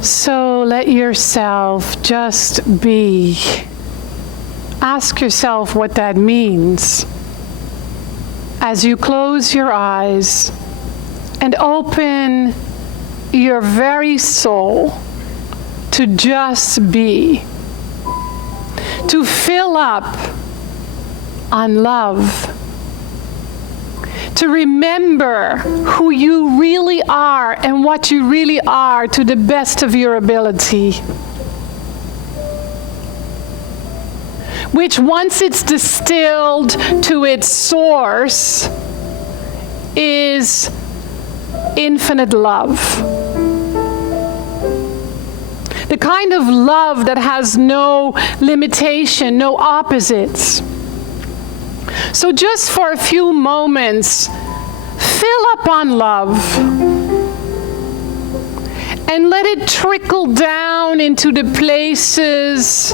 So let yourself just be. Ask yourself what that means as you close your eyes and open your very soul to just be, to fill up on love, to remember who you really are and what you really are to the best of your ability. Which, once it's distilled to its source, is infinite love. The kind of love that has no limitation, no opposites. So just for a few moments, fill up on love and let it trickle down into the places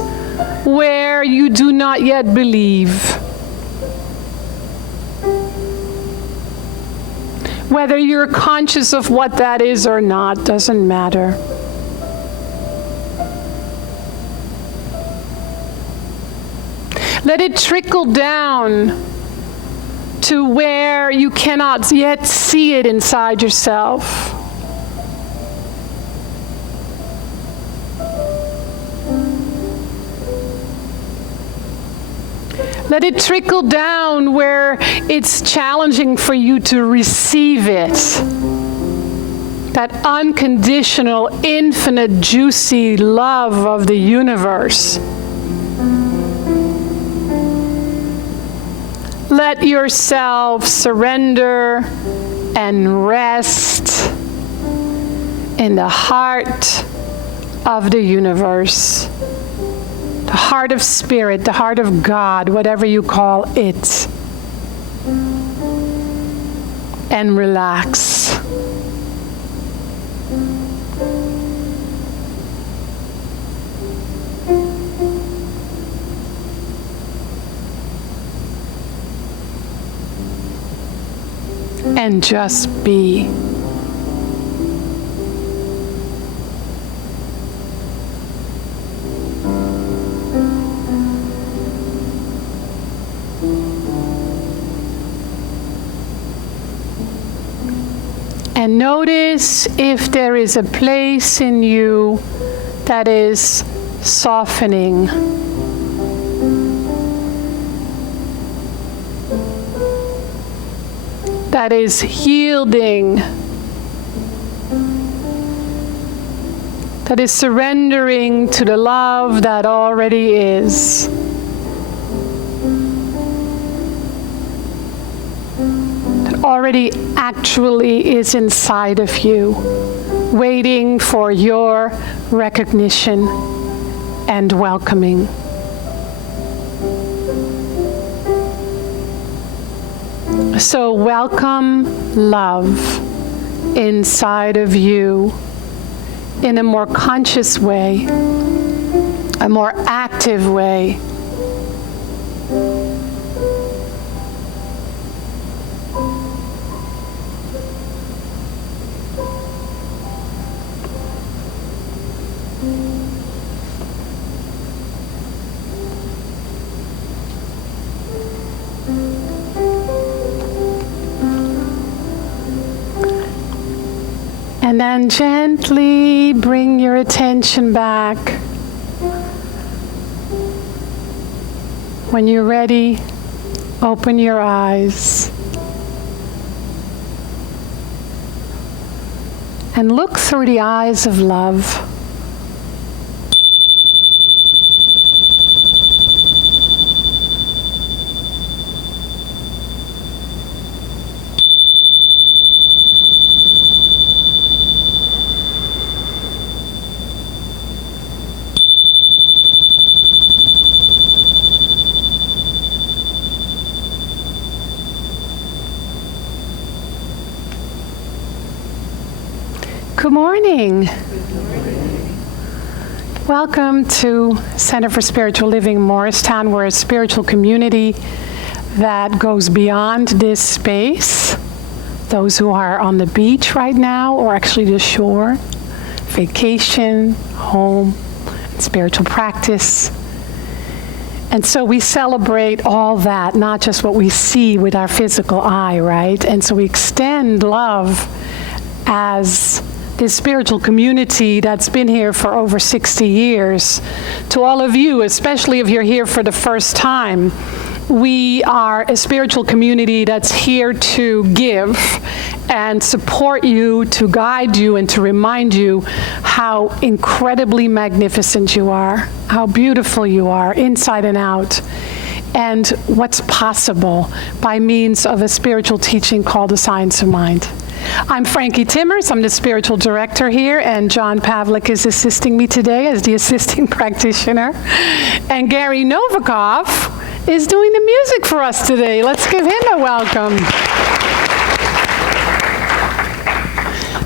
where you do not yet believe. Whether you're conscious of what that is or not doesn't matter. Let it trickle down to where you cannot yet see it inside yourself. Let it trickle down where it's challenging for you to receive it. That unconditional, infinite, juicy love of the universe. Let yourself surrender and rest in the heart of the universe. The heart of spirit, the heart of God, whatever you call it. And relax. And just be. And notice if there is a place in you that is softening. That is yielding. That is surrendering to the love that already is. Already actually is inside of you, waiting for your recognition and welcoming. So welcome love inside of you in a more conscious way, a more active way. And then gently bring your attention back. When you're ready, open your eyes. And look through the eyes of love. Good morning. Welcome to Center for Spiritual Living, Morristown. We're a spiritual community that goes beyond this space. Those who are on the beach right now, or actually the shore, vacation, home, spiritual practice. And so we celebrate all that, not just what we see with our physical eye, right? And so we extend love as this spiritual community that's been here for over 60 years to all of you, especially if you're here for the first time. We are a spiritual community that's here to give and support you, to guide you, and to remind you how incredibly magnificent you are, how beautiful you are, inside and out, and what's possible by means of a spiritual teaching called the Science of Mind. I'm Frankie Timmers. I'm the spiritual director here, and John Pavlik is assisting me today as the assisting practitioner. And Gary Novikov is doing the music for us today. Let's give him a welcome.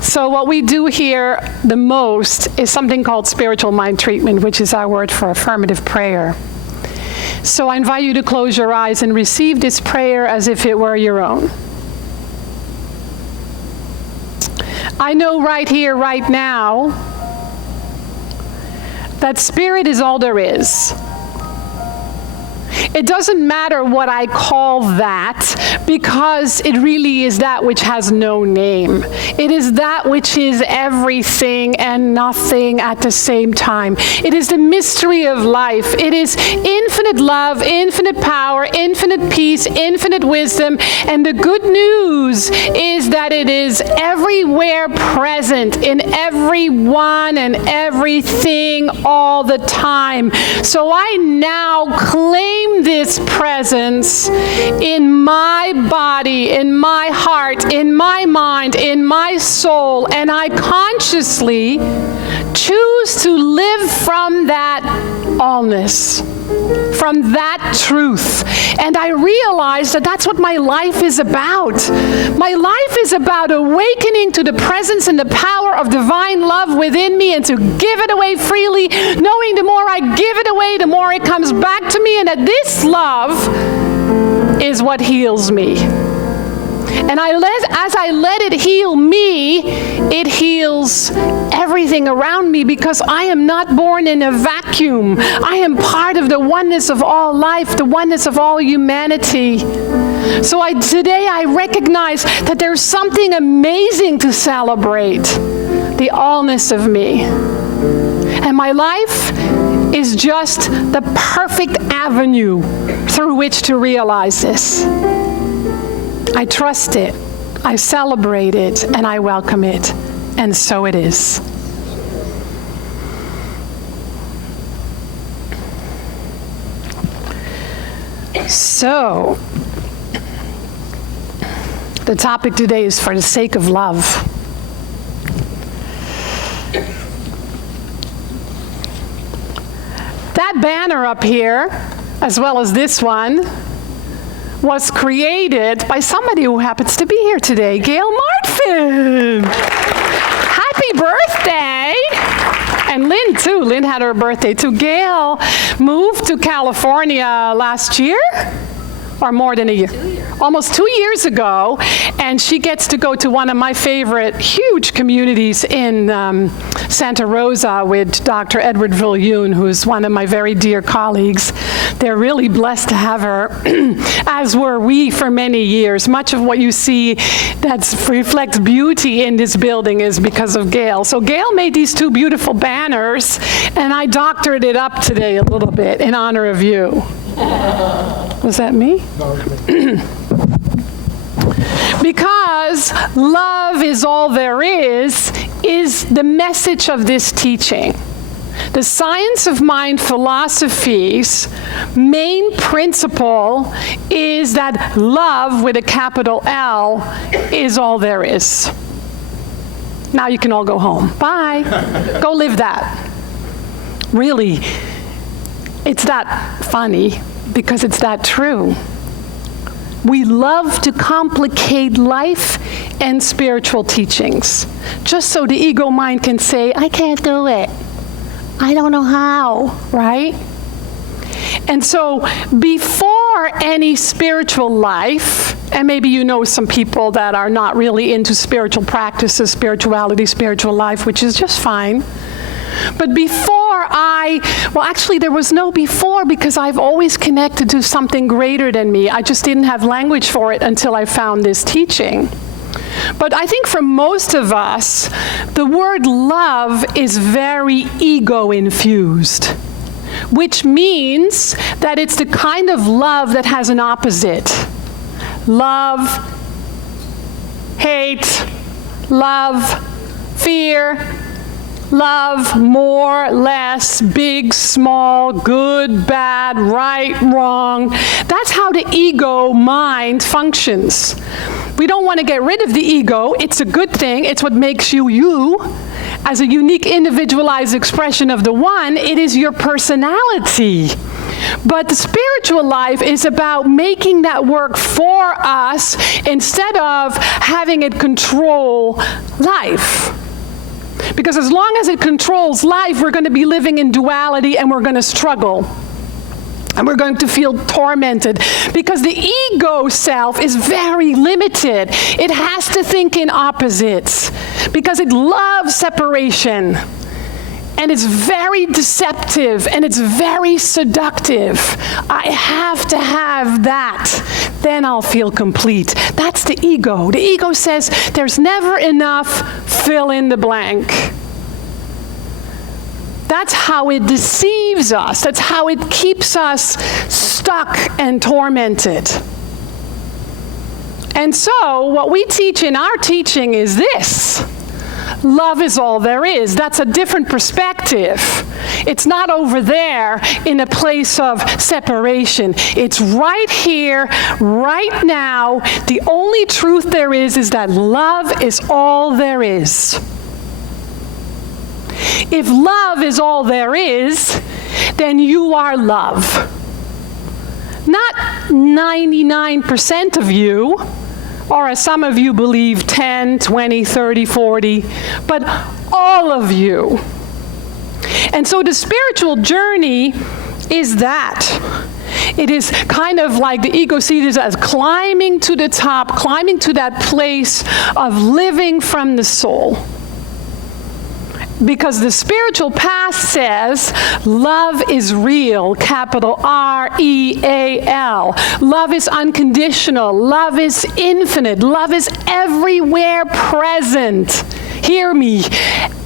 So what we do here the most is something called spiritual mind treatment, which is our word for affirmative prayer. So I invite you to close your eyes and receive this prayer as if it were your own. I know right here, right now, that spirit is all there is. It doesn't matter what I call that, because it really is that which has no name. It is that which is everything and nothing at the same time. It is the mystery of life. It is infinite love, infinite power, infinite peace, infinite wisdom. And the good news is that it is everywhere present, in everyone and everything all the time. So I now claim this presence in my body, in my heart, in my mind, in my soul, and I consciously choose to live from that allness, from that truth. And I realize that that's what my life is about. My life is about awakening to the presence and the power of divine love within me, and to give it away freely, knowing the more I give it away, the more it comes back to me, and that this love is what heals me. And as I let it heal me, it heals everything around me, because I am not born in a vacuum. I am part of the oneness of all life, the oneness of all humanity. So today I recognize that there's something amazing to celebrate, the allness of me. And my life is just the perfect avenue through which to realize this. I trust it, I celebrate it, and I welcome it. And so it is. So, the topic today is for the sake of love. That banner up here, as well as this one, was created by somebody who happens to be here today, Gail Martfin. Happy birthday! And Lynn, too. Lynn had her birthday, too. Gail moved to California last year, or more than a year. 2 years. Almost 2 years ago, and she gets to go to one of my favorite huge communities in Santa Rosa with Dr. Edward Viljoen, who's one of my very dear colleagues. They're really blessed to have her, as were we for many years. Much of what you see that reflects beauty in this building is because of Gail. So Gail made these two beautiful banners, and I doctored it up today a little bit in honor of you. Was that me? No. Because love is all there is the message of this teaching. The Science of Mind philosophy's main principle is that love, with a capital L, is all there is. Now you can all go home. Bye. Go live that. Really, it's that funny because it's that true. We love to complicate life and spiritual teachings, just so the ego mind can say, I can't do it. I don't know how, right? And so before any spiritual life, And maybe you know some people that are not really into spiritual practices, spirituality, spiritual life, which is just fine. But actually there was no before, because I've always connected to something greater than me. I just didn't have language for it until I found this teaching. But I think for most of us, the word love is very ego-infused, which means that it's the kind of love that has an opposite. Love, hate, love, fear, love, more, less, big, small, good, bad, right, wrong. That's how the ego mind functions. We don't want to get rid of the ego. It's a good thing. It's what makes you you. As a unique, individualized expression of the one, it is your personality. But the spiritual life is about making that work for us instead of having it control life. Because as long as it controls life, we're going to be living in duality and we're going to struggle. And we're going to feel tormented because the ego self is very limited. It has to think in opposites because it loves separation. And it's very deceptive and it's very seductive. I have to have that, then I'll feel complete. That's the ego. The ego says there's never enough, fill in the blank. That's how it deceives us. That's how it keeps us stuck and tormented. And so what we teach in our teaching is this. Love is all there is. That's a different perspective. It's not over there in a place of separation. It's right here, right now. The only truth there is that love is all there is. If love is all there is, then you are love. Not 99% of you, or as some of you believe, 10, 20, 30, 40, but all of you. And so the spiritual journey is that. It is kind of like the ego sees it as climbing to the top, climbing to that place of living from the soul. Because the spiritual path says love is real, capital R-E-A-L. Love is unconditional. Love is infinite. Love is everywhere present. Hear me.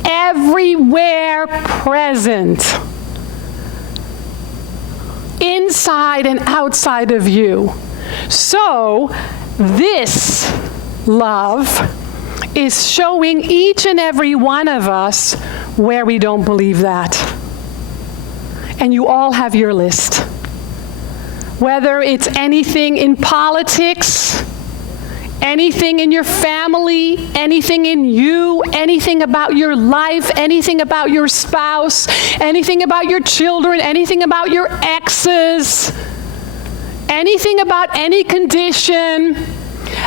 Everywhere present. Inside and outside of you. So this love is showing each and every one of us where we don't believe that. And you all have your list. Whether it's anything in politics, anything in your family, anything in you, anything about your life, anything about your spouse, anything about your children, anything about your exes, anything about any condition.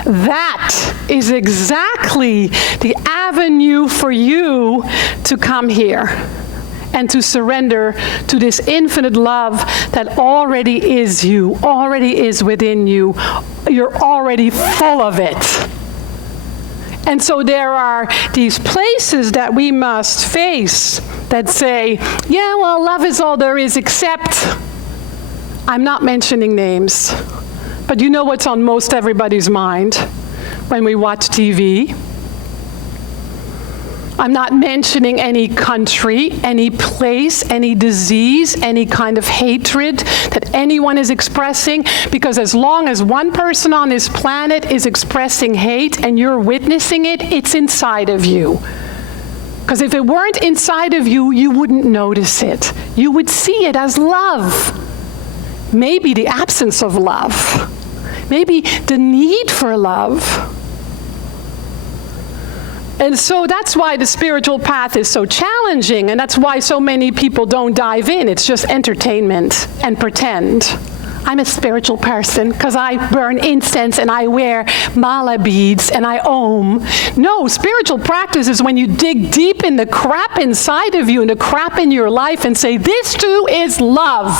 That is exactly the avenue for you to come here and to surrender to this infinite love that already is you, already is within you. You're already full of it. And so there are these places that we must face that say, yeah, well, love is all there is, except I'm not mentioning names. But you know what's on most everybody's mind when we watch TV? I'm not mentioning any country, any place, any disease, any kind of hatred that anyone is expressing, because as long as one person on this planet is expressing hate and you're witnessing it, it's inside of you. Because if it weren't inside of you, you wouldn't notice it. You would see it as love. Maybe the absence of love. Maybe the need for love. And so that's why the spiritual path is so challenging, and that's why so many people don't dive in. It's just entertainment and pretend. I'm a spiritual person because I burn incense and I wear mala beads and I om. No, spiritual practice is when you dig deep in the crap inside of you and the crap in your life and say, this too is love.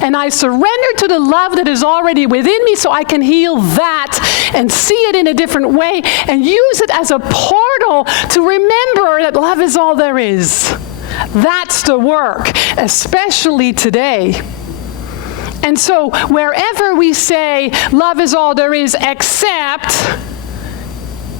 And I surrender to the love that is already within me so I can heal that and see it in a different way and use it as a portal to remember that love is all there is. That's the work, especially today. And so wherever we say love is all there is except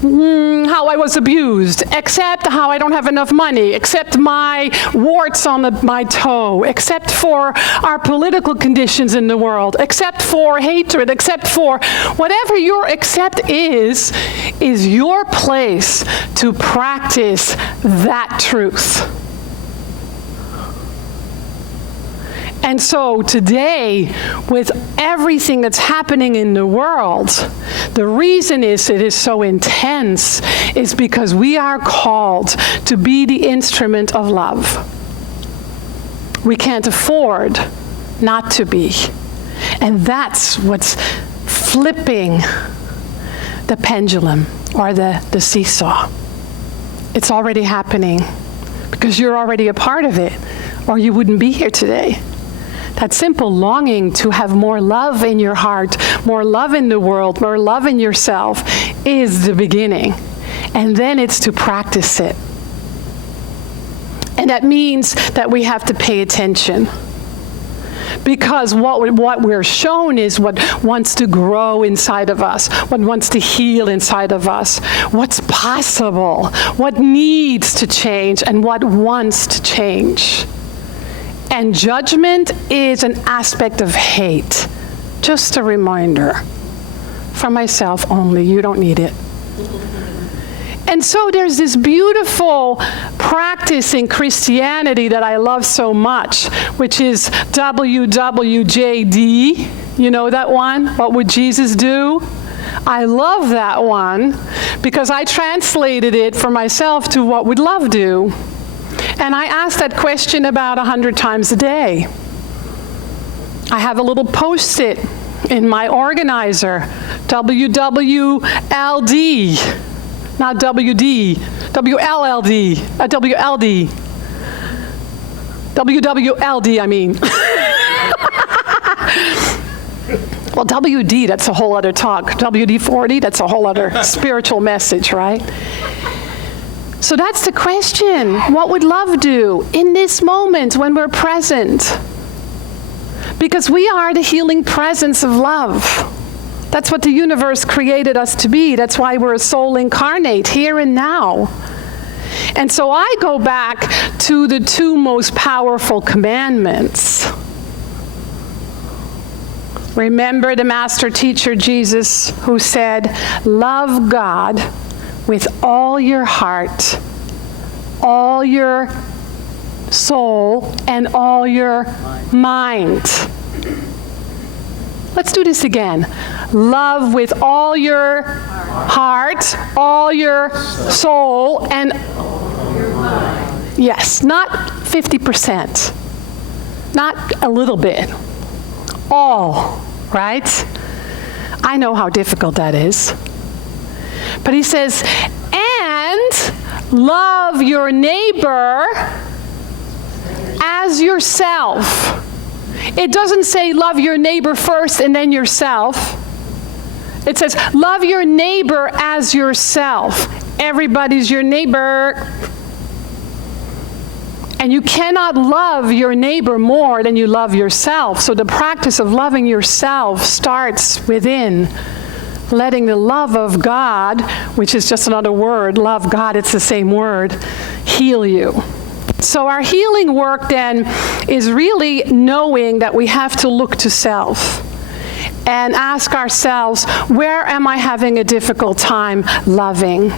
how I was abused, except how I don't have enough money, except my warts on my toe, except for our political conditions in the world, except for hatred, except for whatever your except is your place to practice that truth. And so today, with everything that's happening in the world, the reason it is so intense is because we are called to be the instrument of love. We can't afford not to be. And that's what's flipping the pendulum or the seesaw. It's already happening because you're already a part of it, or you wouldn't be here today. That simple longing to have more love in your heart, more love in the world, more love in yourself is the beginning. And then it's to practice it. And that means that we have to pay attention. Because what we're shown is what wants to grow inside of us, what wants to heal inside of us, what's possible, what needs to change, and what wants to change. And judgment is an aspect of hate. Just a reminder. For myself only, you don't need it. And so there's this beautiful practice in Christianity that I love so much, which is WWJD. You know that one? What would Jesus do? I love that one because I translated it for myself to what would love do. And I ask that question about 100 times a day. I have a little post-it in my organizer, WWLD, not WD, WLLD, WLD, WWLD, I mean. Well, WD, that's a whole other talk. WD-40, that's a whole other spiritual message, right? So that's the question. What would love do in this moment when we're present? Because we are the healing presence of love. That's what the universe created us to be. That's why we're a soul incarnate, here and now. And so I go back to the two most powerful commandments. Remember the master teacher Jesus who said, love God with all your heart, all your soul, and all your mind. Let's do this again. Love with all your heart, all your soul, and all your mind. Yes, not 50%, not a little bit, all, right? I know how difficult that is. But he says, and love your neighbor as yourself. It doesn't say love your neighbor first and then yourself. It says love your neighbor as yourself. Everybody's your neighbor. And you cannot love your neighbor more than you love yourself. So the practice of loving yourself starts within. Letting the love of God, which is just another word, love God, it's the same word, heal you. So our healing work then is really knowing that we have to look to self and ask ourselves, where am I having a difficult time loving?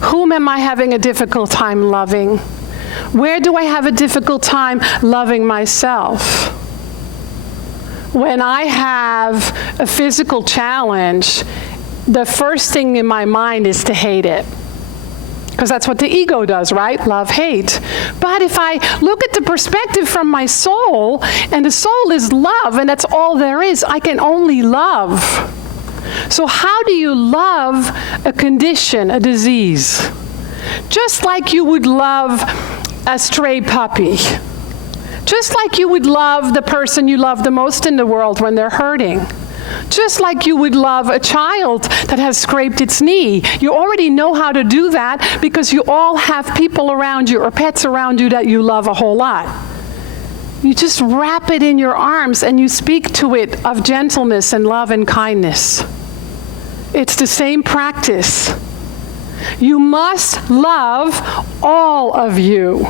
Whom am I having a difficult time loving? Where do I have a difficult time loving myself? When I have a physical challenge, the first thing in my mind is to hate it. because that's what the ego does, right? Love, hate. But if I look at the perspective from my soul, and the soul is love, and that's all there is, I can only love. So how do you love a condition, a disease? Just like you would love a stray puppy. Just like you would love the person you love the most in the world when they're hurting. Just like you would love a child that has scraped its knee. You already know how to do that because you all have people around you or pets around you that you love a whole lot. You just wrap it in your arms and you speak to it of gentleness and love and kindness. It's the same practice. You must love all of you.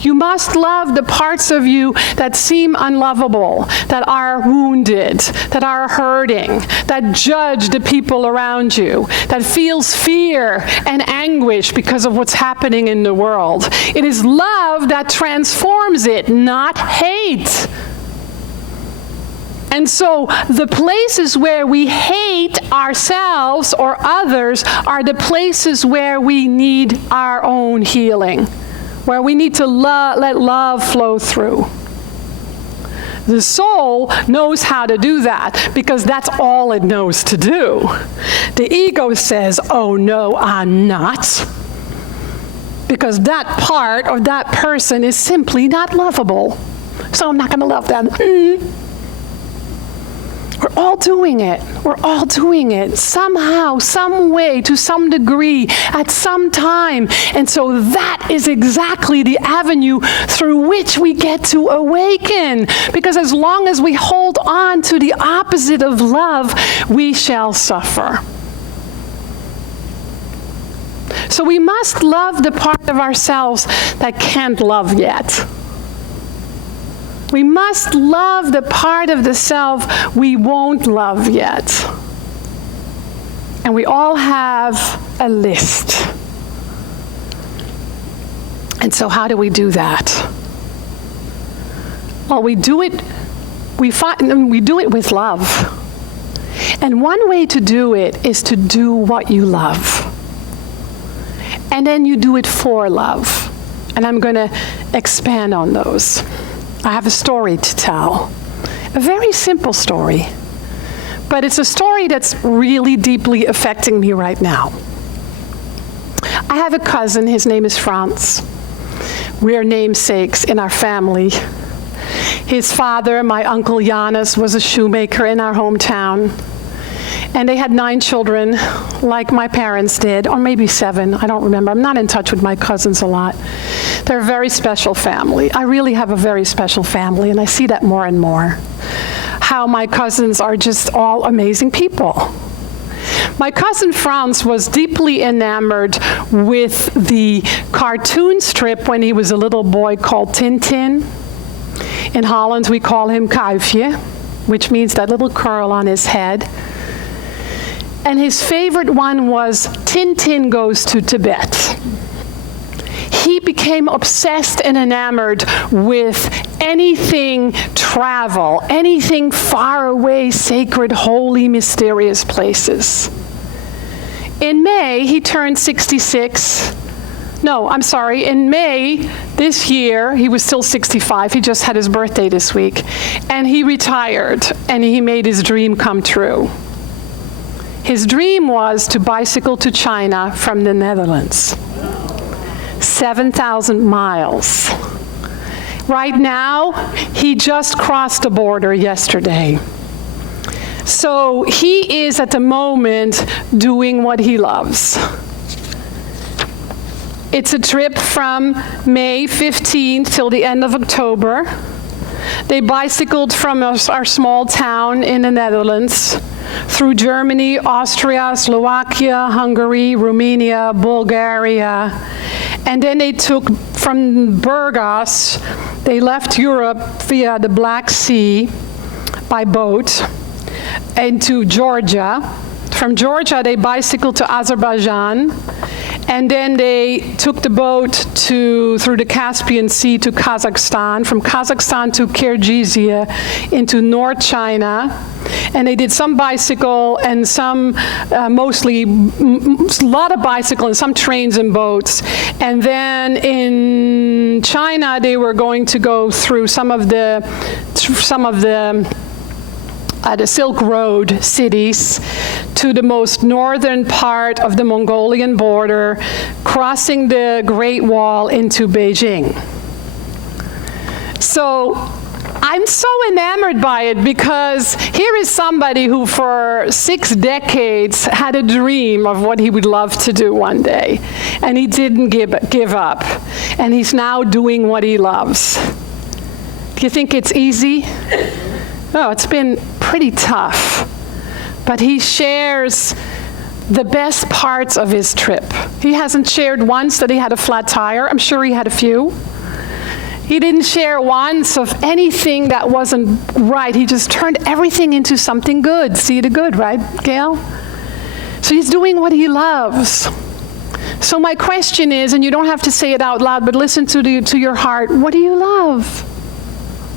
You must love the parts of you that seem unlovable, that are wounded, that are hurting, that judge the people around you, that feels fear and anguish because of what's happening in the world. It is love that transforms it, not hate. And so the places where we hate ourselves or others are the places where we need our own healing, where we need to let love flow through. The soul knows how to do that because that's all it knows to do. The ego says, oh no, I'm not. Because that part of that person is simply not lovable. So I'm not going to love them. We're all doing it. We're all doing it somehow, some way, to some degree, at some time. And so that is exactly the avenue through which we get to awaken. Because as long as we hold on to the opposite of love, we shall suffer. So we must love the part of ourselves that can't love yet. We must love the part of the self we won't love yet. And we all have a list. And so how do we do that? Well, we do it with love. And one way to do it is to do what you love. And then you do it for love. And I'm going to expand on those. I have a story to tell. A very simple story. But it's a story that's really deeply affecting me right now. I have a cousin, his name is Franz. We're namesakes in our family. His father, my uncle Janus, was a shoemaker in our hometown. And they had 9 children, like my parents did, or maybe 7, I don't remember. I'm not in touch with my cousins a lot. They're a very special family. I really have a very special family, and I see that more and more. How my cousins are just all amazing people. My cousin Franz was deeply enamored with the cartoon strip when he was a little boy called Tintin. In Holland, we call him Kuifje, which means that little curl on his head. And his favorite one was Tintin Goes to Tibet. He became obsessed and enamored with anything travel, anything far away, sacred, holy, mysterious places. In May, he turned 66. No, I'm sorry, in May this year, he was still 65. He just had his birthday this week. And he retired, and he made his dream come true. His dream was to bicycle to China from the Netherlands. 7,000 miles. Right now, he just crossed the border yesterday. So he is at the moment doing what he loves. It's a trip from May 15th till the end of October. They bicycled from our small town in the Netherlands through Germany, Austria, Slovakia, Hungary, Romania, Bulgaria. And then they took from Burgos, they left Europe via the Black Sea by boat into Georgia. From Georgia, they bicycled to Azerbaijan. And then they took the boat through the Caspian Sea to Kazakhstan, from Kazakhstan to Kyrgyzia into North China. And they did some bicycle and some, mostly, a lot of bicycle and some trains and boats. And then in China, they were going to go through some of the Silk Road cities to the most northern part of the Mongolian border, crossing the Great Wall into Beijing. So I'm so enamored by it because here is somebody who for 6 decades had a dream of what he would love to do one day, and he didn't give up, and he's now doing what he loves. Do you think it's easy? No, it's been pretty tough, but he shares the best parts of his trip. He hasn't shared once that he had a flat tire. I'm sure he had a few. He didn't share once of anything that wasn't right. He just turned everything into something good. See the good, right, Gail? So he's doing what he loves. So my question is, and you don't have to say it out loud, but listen to your heart. What do you love?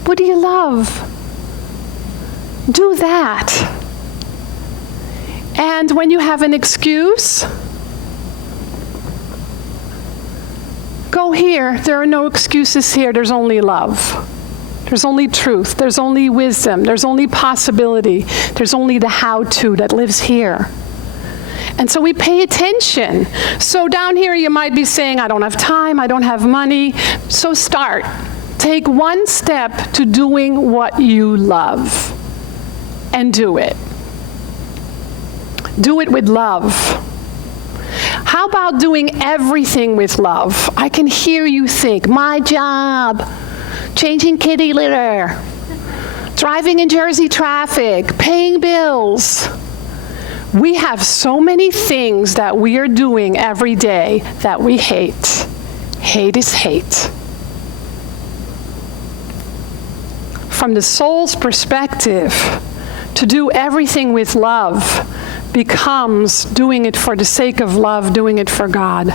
What do you love? Do that. And when you have an excuse, go here. There are no excuses here. There's only love. There's only truth. There's only wisdom. There's only possibility. There's only the how-to that lives here. And so we pay attention. So down here you might be saying, I don't have time, I don't have money. So start. Take one step to doing what you love. And do it. Do it with love. How about doing everything with love? I can hear you think, my job, changing kitty litter, driving in Jersey traffic, paying bills. We have so many things that we are doing every day that we hate. Hate is hate. From the soul's perspective, to do everything with love becomes doing it for the sake of love, doing it for God.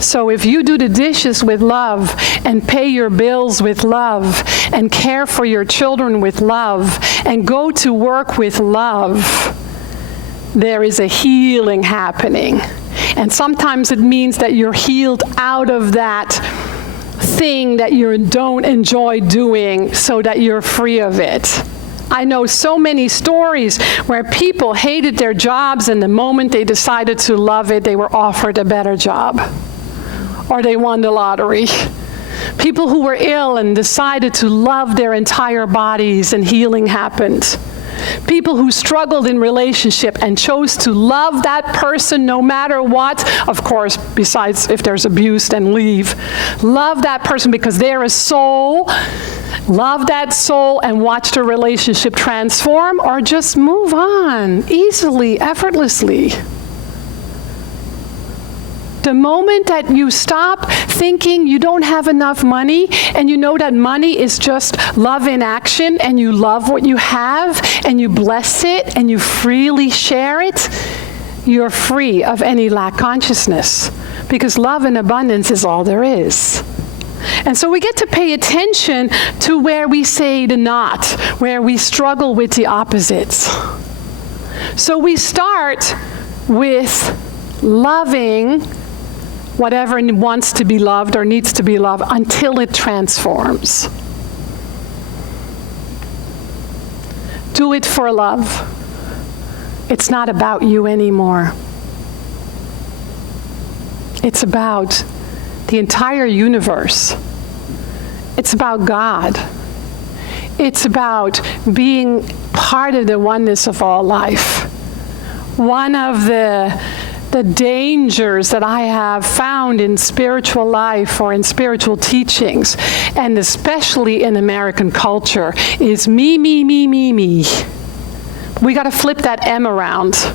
So if you do the dishes with love and pay your bills with love and care for your children with love and go to work with love, there is a healing happening. And sometimes it means that you're healed out of that thing that you don't enjoy doing so that you're free of it. I know so many stories where people hated their jobs, and the moment they decided to love it, they were offered a better job. Or they won the lottery. People who were ill and decided to love their entire bodies, and healing happened. People who struggled in relationship and chose to love that person no matter what. Of course, besides if there's abuse, then leave. Love that person because they're a soul. Love that soul and watch the relationship transform, or just move on easily, effortlessly. The moment that you stop thinking you don't have enough money, and you know that money is just love in action, and you love what you have, and you bless it, and you freely share it, you're free of any lack consciousness, because love in abundance is all there is. And so we get to pay attention to where we say the not, where we struggle with the opposites. So we start with loving whatever wants to be loved or needs to be loved until it transforms. Do it for love. It's not about you anymore. It's about the entire universe. It's about God. It's about being part of the oneness of all life. One of the dangers that I have found in spiritual life or in spiritual teachings, and especially in American culture, is me, me, me, me, me. We got to flip that M around,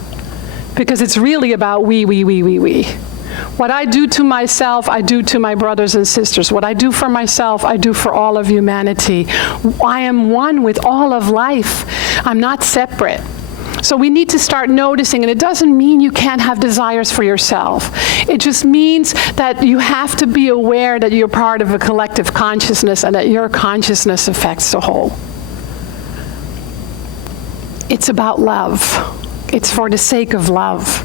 because it's really about we. What I do to myself, I do to my brothers and sisters. What I do for myself, I do for all of humanity. I am one with all of life. I'm not separate. So we need to start noticing, and it doesn't mean you can't have desires for yourself. It just means that you have to be aware that you're part of a collective consciousness and that your consciousness affects the whole. It's about love. It's for the sake of love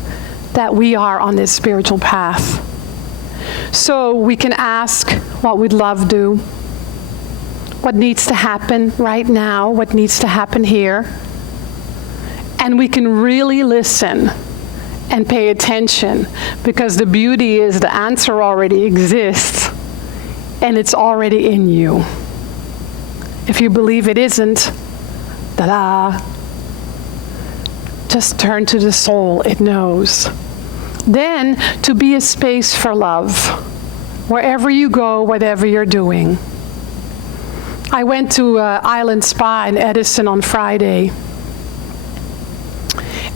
that we are on this spiritual path. So we can ask, what would love do? What needs to happen right now? What needs to happen here? And we can really listen and pay attention, because the beauty is the answer already exists and it's already in you. If you believe it isn't, ta-da, just turn to the soul, it knows. Then to be a space for love, wherever you go, whatever you're doing. I went to Island Spa in Edison on Friday,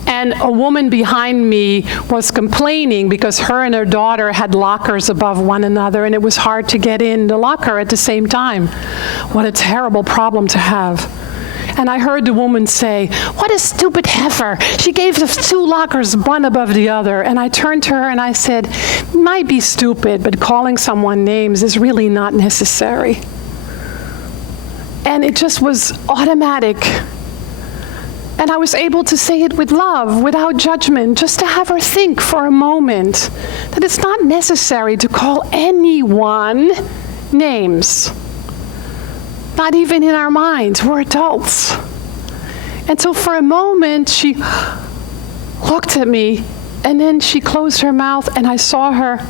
and a woman behind me was complaining because her and her daughter had lockers above one another, and it was hard to get in the locker at the same time. What a terrible problem to have. And I heard the woman say, "What a stupid heifer. She gave the two lockers one above the other." And I turned to her and I said, "Might be stupid, but calling someone names is really not necessary." And it just was automatic. And I was able to say it with love, without judgment, just to have her think for a moment that it's not necessary to call anyone names. Not even in our minds, we're adults. And so for a moment, she looked at me, and then she closed her mouth, and I saw her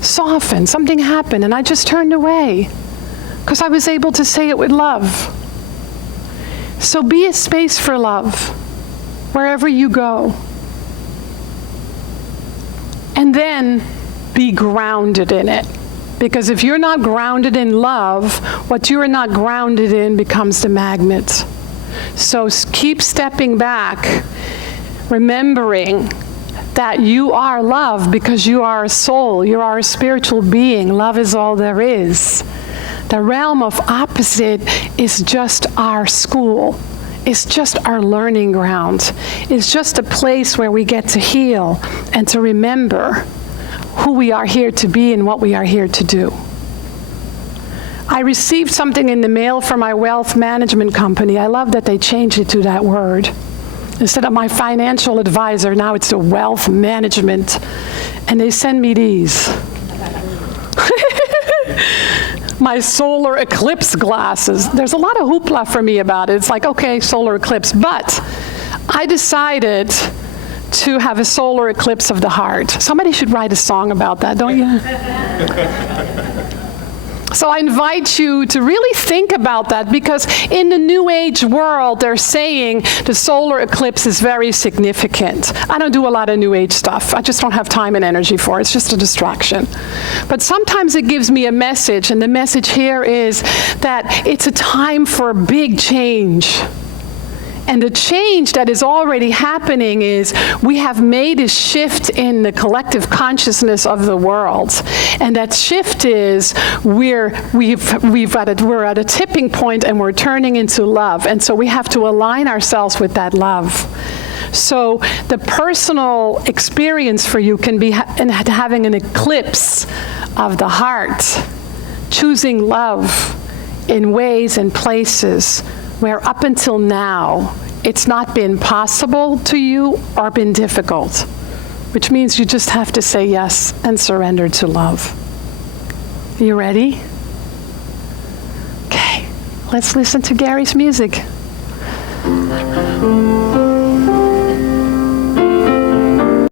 soften. Something happened, and I just turned away, because I was able to say it with love. So be a space for love, wherever you go. And then be grounded in it. Because if you're not grounded in love, what you are not grounded in becomes the magnet. So keep stepping back, remembering that you are love because you are a soul, you are a spiritual being. Love is all there is. The realm of opposite is just our school. It's just our learning ground. It's just a place where we get to heal and to remember who we are here to be and what we are here to do. I received something in the mail from my wealth management company. I love that they changed it to that word. Instead of my financial advisor, now it's the wealth management. And they send me these. My solar eclipse glasses. There's a lot of hoopla for me about it. It's like, okay, solar eclipse. But I decided to have a solar eclipse of the heart. Somebody should write a song about that, don't you? So I invite you to really think about that, because in the New Age world, they're saying the solar eclipse is very significant. I don't do a lot of New Age stuff. I just don't have time and energy for it. It's just a distraction. But sometimes it gives me a message, and the message here is that it's a time for a big change. And the change that is already happening is we have made a shift in the collective consciousness of the world. And that shift is we're at a tipping point, and we're turning into love. And so we have to align ourselves with that love. So the personal experience for you can be having an eclipse of the heart, choosing love in ways and places where up until now, it's not been possible to you or been difficult, which means you just have to say yes and surrender to love. You ready? Okay, let's listen to Gary's music.